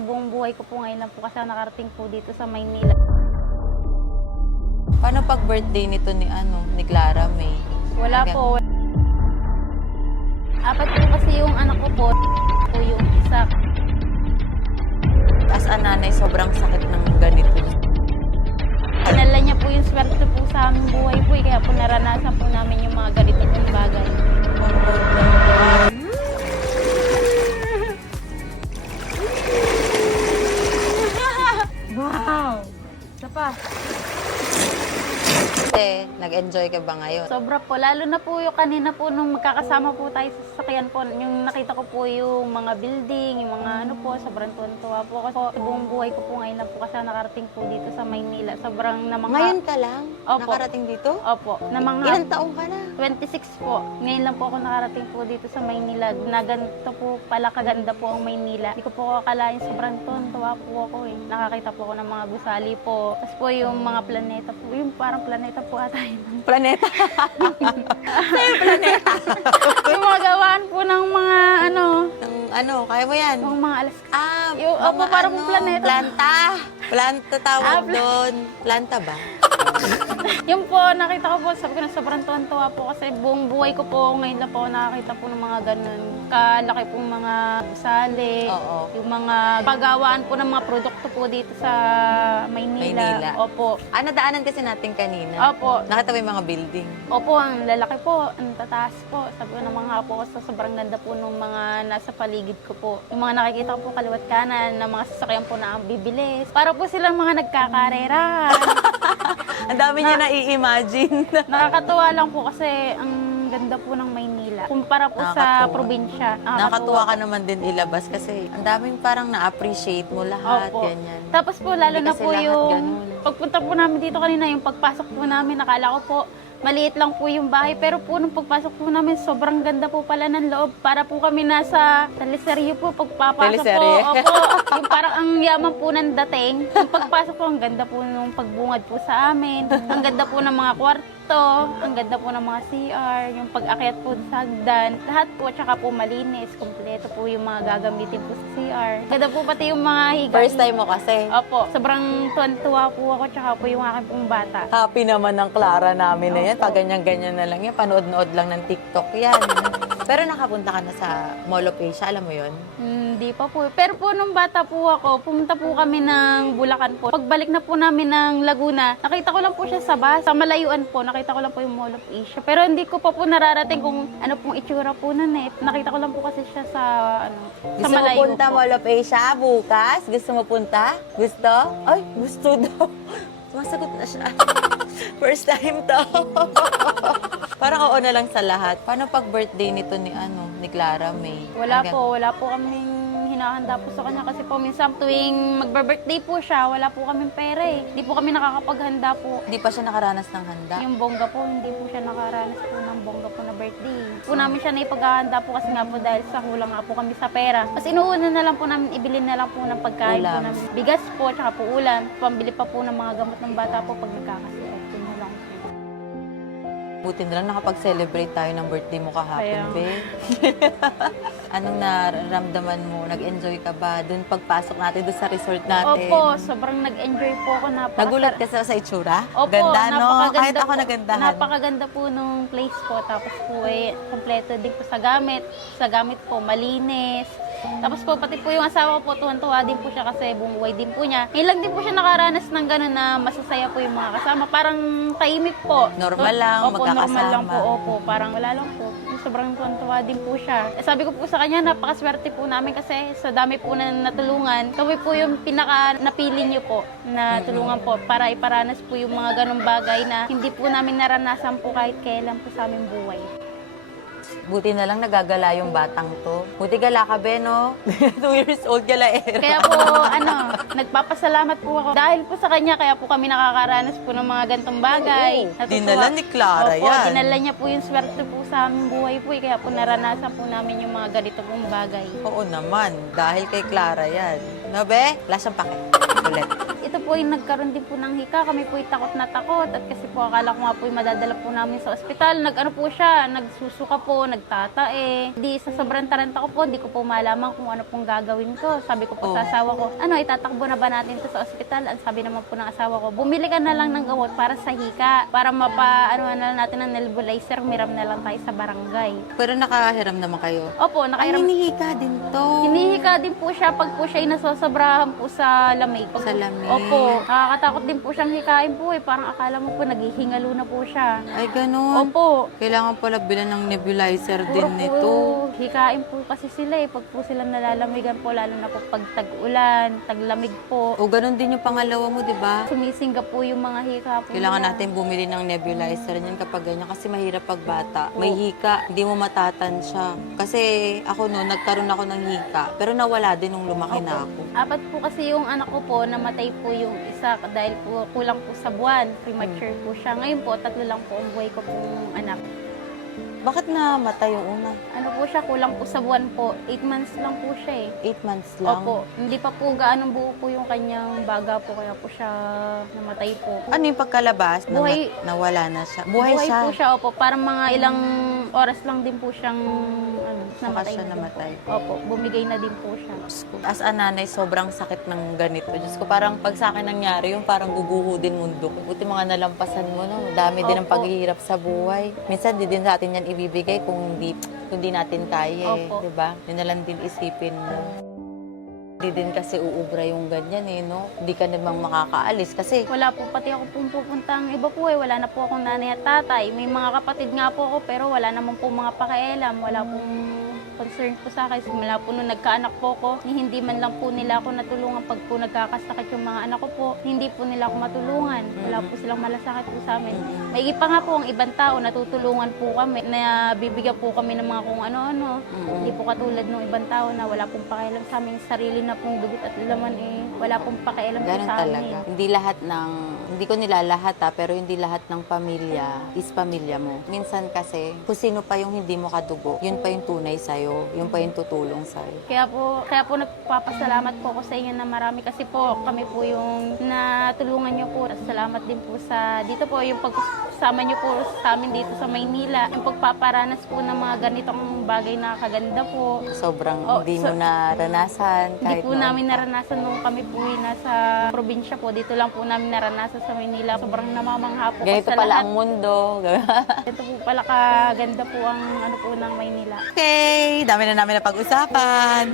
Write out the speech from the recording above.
Buong buhay ko po ngayon lang po kasi nakarating po dito sa Maynila. Paano pag birthday nito ni Clara May? Wala po. Apat po kasi yung anak ko po yung isa. As a nanay, sobrang sakit ng ganito. Kinala niya po yung swerte po sa aming buhay po kaya po naranasan po namin yung mga ganito pong bagay. Wow! Isa pa. Kasi, nag-enjoy ka ba ngayon? Sobra po. Lalo na po yung kanina po nung magkakasama po tayo sa sasakyan po. Yung nakita ko po yung mga building, yung mga ano po, sobrang tuwan-tuwa po. Kasi sa buong buhay ko po ngayon lang po kasi nakarating po dito sa Maynila. Sobrang namangha. Ngayon ka lang? Opo. Nakarating dito? Opo. Namangha. Ilang taong ka na? 26 po. Ngayon lang po ako nakarating po dito sa Maynila. Na ganito po pala kaganda po ang Maynila. Hindi ko po akalain sobrang tuwa po ako eh. Nakakita po ako ng mga gusali po. Tapos po yung mga planeta po. Yung parang planeta po ata yun. Planeta. Sa'yo, planeta. Yung mga gawaan po ng mga Kaya mo yan? yung mga alas. Yung opo, parang planeta. Planta. Planta tawag Ah, doon. Planta ba? Yung po, nakita ko po, sabi ko na sobrang tuwan-tuwa po kasi buong buhay ko po, ngayon lang po ako nakakita po ng mga ganun. Kalaki pong mga gusali, Oo. yung mga pagawaan po ng mga produkto po dito sa Maynila. Maynila. Opo. Nadaanan kasi natin kanina. Opo. Nakita mo yung mga building. Opo, ang lalaki po, ang tataas po. Sabi ko naman nga po, sa sobrang ganda po ng mga nasa paligid ko po. Yung mga nakikita ko po kaliwat kanan, na mga sasakyan po na ang bibilis. Para po silang mga nagkakarera. Ang dami niya na-i-imagine. Nakakatuwa lang po kasi ang ganda po ng Maynila. Kumpara po sa Nakakatuwa. probinsya. Nakakatuwa ka naman din ilabas kasi ang daming parang na-appreciate mo lahat, Opo. ganyan. Tapos po, lalo Hindi na kasi po lahat yung ganun. pagpunta po namin dito kanina, yung pagpasok po namin, nakala ko po, maliit lang po yung bahay. Pero po, nung pagpasok po namin, sobrang ganda po pala ng loob. Para po kami nasa teleserye po, pagpapasok Teleserye? po. Opo, yung parang ang yaman po ng dating. Yung pagpasok po, ang ganda po nung pagbungad po sa amin. Ang ganda po ng mga kwarto. Ang ganda po ng mga CR, yung pag-akyat po sa hagdan. Lahat po, tsaka po malinis. Kompleto po yung mga gagamitin po sa CR. Ganda po pati yung mga higa. First time mo kasi. Opo, sobrang tuwan-tuwa po ako, tsaka po yung aking pong bata. Happy naman ng Clara namin na yan. Opo. Pag ganyan-ganyan na lang yan, panood-nood lang ng TikTok yan. Pero nakapunta ka na sa Mall of Asia, alam mo yon? Hindi pa po. Pero po nung bata po ako, pumunta po kami ng Bulacan po. Pagbalik na po namin ng Laguna, nakita ko lang po siya sa bus. Sa malayuan po, nakita ko lang po yung Mall of Asia. Pero hindi ko pa po nararating kung ano pong itsura po nun eh. Nakita ko lang po kasi siya sa, sa Gusto mo malayo punta po. Mall of Asia bukas? Gusto mo punta? Gusto? Ay, gusto daw. Sumasagot na siya. First time to. Parang oo na lang sa lahat. Paano pag birthday nito ni Clara May? Wala po kaming hinahanda po sa kanya kasi po minsan tuwing magbe-birthday po siya, wala po kaming pera eh. Hindi po kami nakakapaghanda po. Hindi pa siya nakaranas ng handa. Yung bongga po, hindi po siya nakaranas po ng bongga po na birthday. Po namin siya na ipaghahanda po kasi nga po dahil sa kulang nga po kami sa pera. Mas inuuna na lang po namin, ibili na lang po ng pagkain po Ulam. namin. Bigas po, tsaka po ulam. Pambili pa po ng mga gamot ng bata po pag nagkakasakit. Yun na lang po. Buti na lang nakapag-celebrate tayo ng birthday mo kahapon, Kaya- be. Anong nararamdaman mo? Nag-enjoy ka ba? Doon pagpasok natin doon sa resort natin. Opo, sobrang nag-enjoy po ako. Nagulat ka sa itsura? Opo, Ganda, no? napakaganda Kahit ako po. nagandahan. Napakaganda po nung place po. Tapos po kompleto din po sa gamit. Sa gamit po, malinis. Tapos po, pati po yung asawa ko po, tuwan-tuwa din po siya kasi buong buhay din po niya. Ngayon lang din po siya nakaranas ng gano'n na masasaya po yung mga kasama. Parang tahimik po. Normal lang, Opo, normal lang po. magkakasama. Opo, parang wala lang po. Sobrang tuwan-tuwa din po siya. Sabi ko po sa kanya, napakaswerte po namin kasi sa dami po na natulungan. Kami po yung pinaka napili niyo po na tulungan po para iparanas po yung mga ganong bagay na hindi po namin naranasan po kahit kailan po sa aming buhay. Buti na lang nagagala yung batang to. Buti gala ka, be, no? 2 years old gala, Kaya po, nagpapasalamat po ako. Dahil po sa kanya, kaya po kami nakakaranas po ng mga gantong bagay. Oo. Natutuwa. Dinala ni Clara Opo, yan. dinala niya po yung swerte po sa aming buhay po. Kaya po naranasan po namin yung mga ganito pong bagay. Oo naman, dahil kay Clara yan. No, be? Wala siyang pake. Ulit. ito po ay nagkaroon din po ng hika. Kami po ay takot na takot. At kasi po akala ko nga po ay madadala po namin sa ospital. Nag-ano po siya, nagsusuka po, nagtatae. Di sa sobrang taranta ko po, di ko po malaman kung ano pong gagawin ko. Sabi ko po sa asawa ko, ano, itatakbo na ba natin ito sa ospital? Ang sabi naman po ng asawa ko, bumili ka na lang ng gamot para sa hika. Para ano na natin ng nebulizer, miram na lang tayo sa barangay. Pero nakahiram naman kayo. Opo, Ay, nakahiram. hinihika din to. Hinihika din po siya pag po siya ay nasosobrahan po sa lamig. Sa lamig. Opo. Nakakatakot din po siyang hikain po eh. Parang akala mo po naghihingalo na po siya. Ay, ganun. Opo. Kailangan pala bilan ng nebulizer Puro din po, nito. hikain po kasi sila eh. Pag po sila nalalamigan po, lalo na po pag tag-ulan, taglamig po. O, ganun din yung pangalawa mo, di ba? Sumisinga po yung mga hika po. Kailangan nila. natin bumili ng nebulizer niyan kapag ganyan kasi mahirap pag bata. May hika, hindi mo matatansya. Kasi ako no, nagkaroon ako ng hika, pero nawala din nung lumaki na ako. 4 po kasi yung anak ko po, namatay po yung isa dahil po kulang po sa buwan. Premature po siya. Ngayon po, 3 lang po ang buhay ko pong anak. Bakit namatay yung una? Ano po siya, kulang po sa buwan po. 8 months lang po siya eh. 8 months lang. Opo, hindi pa po gaano buo po yung kanyang baga po, kaya po siya namatay po. Ano yung pagkalabas? Buhay. Nawala na siya. Buhay, siya. po siya, opo. Parang mga ilang oras lang din po siyang namatay siya na din namatay. po. Opo, bumigay na din po siya. As a nanay, sobrang sakit ng ganito. Diyos ko, parang pag sa akin nangyari, yung parang guguho din mundo ko. Buti mga nalampasan mo, no? Dami din ang Opo. paghihirap sa buhay. Minsan, di din sa atin yan ibibigay kung hindi natin kaya, eh. Opo. Diba? Yun na lang din isipin mo. Hindi din kasi uubra yung ganyan, eh, no? Hindi ka namang makakaalis kasi Wala po, pati ako pong pupuntang iba po eh. Wala na po akong nanay at tatay. May mga kapatid nga po ako, pero wala naman po mga pakialam. Wala pong concern po sa akin. Simula po nung nagkaanak po ko, hindi man lang po nila ako natulungan pag po nagkakasakit yung mga anak ko po. Hindi po nila ako matulungan. Wala po silang malasakit po sa amin. May pa nga po ang ibang tao, natutulungan po kami, na bibigyan po kami ng mga kung ano-ano. Hindi po katulad ng ibang tao na wala pong pakialam sa amin. Sarili na pong dugot at laman eh. Wala pong pakialam po ganun sa talaga. amin. Hindi ko nilalahat pero hindi lahat ng pamilya is pamilya mo. Minsan kasi, kung sino pa yung hindi mo kadugo, yun pa yung tunay sa'yo. Yun pa yung tutulong sa'yo. Kaya po nagpapasalamat po ako sa inyo na marami kasi po kami po yung natulungan nyo po. Salamat din po sa dito po yung pagsama nyo po sa amin dito sa Maynila. Yung pagpaparanas po ng mga ganitong bagay na kaganda po. Sobrang hindi mo naranasan Hindi kahit po namin naranasan nung kami po ay nasa probinsya po. Dito lang po namin naranasan sa Maynila. Sobrang namamangha po ganito sa pala lahat. ang mundo. Ito po pala kaganda po ang ano po ng Maynila. Okay, dami na namin na pag-usapan.